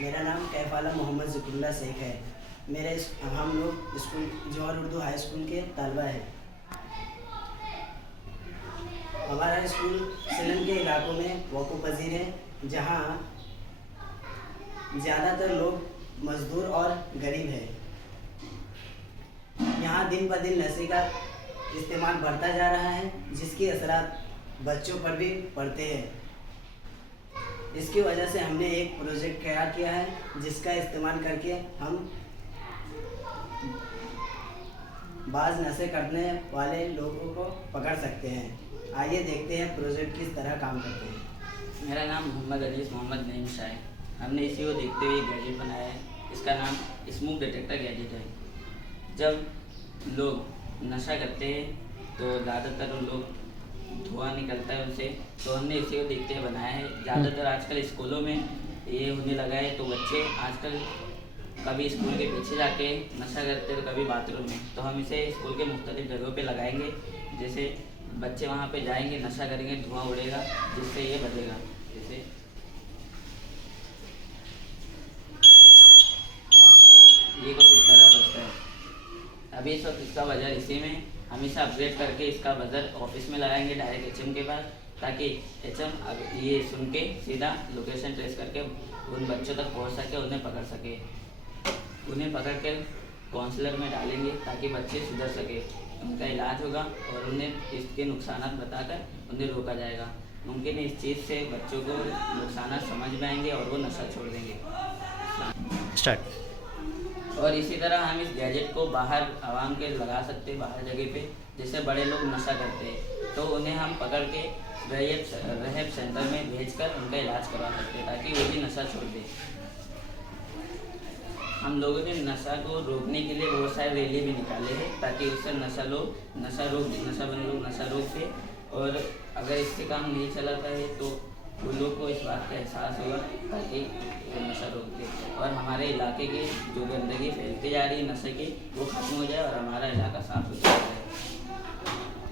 मेरा नाम कैफाला मोहम्मद ज़िक्रुल्लाह शेख है। हम लोग स्कूल जौहर उर्दू हाई स्कूल के तलबा हैं। हमारा स्कूल सिलन के इलाकों में वक़ूफ़ पज़ीर है, जहाँ ज़्यादातर लोग मज़दूर और गरीब हैं। यहाँ दिन ब दिन नशे का इस्तेमाल बढ़ता जा रहा है, जिसके असरात बच्चों पर भी पड़ते हैं। इसकी वजह से हमने एक प्रोजेक्ट तैयार किया है, जिसका इस्तेमाल करके हम बाज़ नशे करने वाले लोगों को पकड़ सकते हैं। आइए देखते हैं प्रोजेक्ट किस तरह काम करते हैं। मेरा नाम मोहम्मद अजीज़ मोहम्मद नईम शाह है। हमने इसी को देखते हुए गैजेट बनाया है। इसका नाम स्मोक डिटेक्टर गैजेट है। जब लोग नशा करते हैं तो ज़्यादातर उन लोग धुआं निकलता है उनसे, तो हमने इसी को देखते हुए बनाया है। ज़्यादातर आजकल स्कूलों में ये होने लगा है, तो बच्चे आजकल कभी स्कूल के पीछे जाके नशा करते हैं तो कभी बाथरूम में, तो हम इसे स्कूल के मुख्तलिफ जगहों पे लगाएंगे। जैसे बच्चे वहाँ पे जाएंगे, नशा करेंगे, धुआं उड़ेगा, जिससे ये बचेगा। जैसे ये कुछ इस तरह बचता है। अभी इस वक्त इसका बजर इसी में हम इसे अपग्रेड करके इसका बजर ऑफिस में लगाएंगे डायरेक्ट HM के पास, ताकि HM ये सुन के सीधा लोकेशन ट्रेस करके उन बच्चों तक पहुंच सके, उन्हें पकड़ सके। उन्हें पकड़ कर काउंसलर में डालेंगे ताकि बच्चे सुधर सके, उनका इलाज होगा और उन्हें इसके नुकसानात बताकर उन्हें रोका जाएगा। मुमकिन है इस चीज़ से बच्चों को नुकसानात समझ में आएंगे और वो नशा छोड़ देंगे। स्टार्ट। और इसी तरह हम इस गैजेट को बाहर आवाम के लगा सकते हैं, बाहर जगह पे, जैसे बड़े लोग नशा करते हैं तो उन्हें हम पकड़ के रहब सेंटर में भेजकर उनका इलाज करवा सकते हैं, ताकि वो भी नशा छोड़ दें। हम लोगों ने नशा को रोकने के लिए बहुत सारे रैली भी निकाले हैं, ताकि उससे नशा बंद लोग नशा रोक दें। और अगर इससे काम नहीं चलाता है तो उन लोग को इस बात का एहसास होगा, ताकि वो नशा रोक दे और हमारे इलाके की जो गंदगी फैलती जा रही है नशे की, वो खत्म हो जाए और हमारा इलाका साफ हो जाए।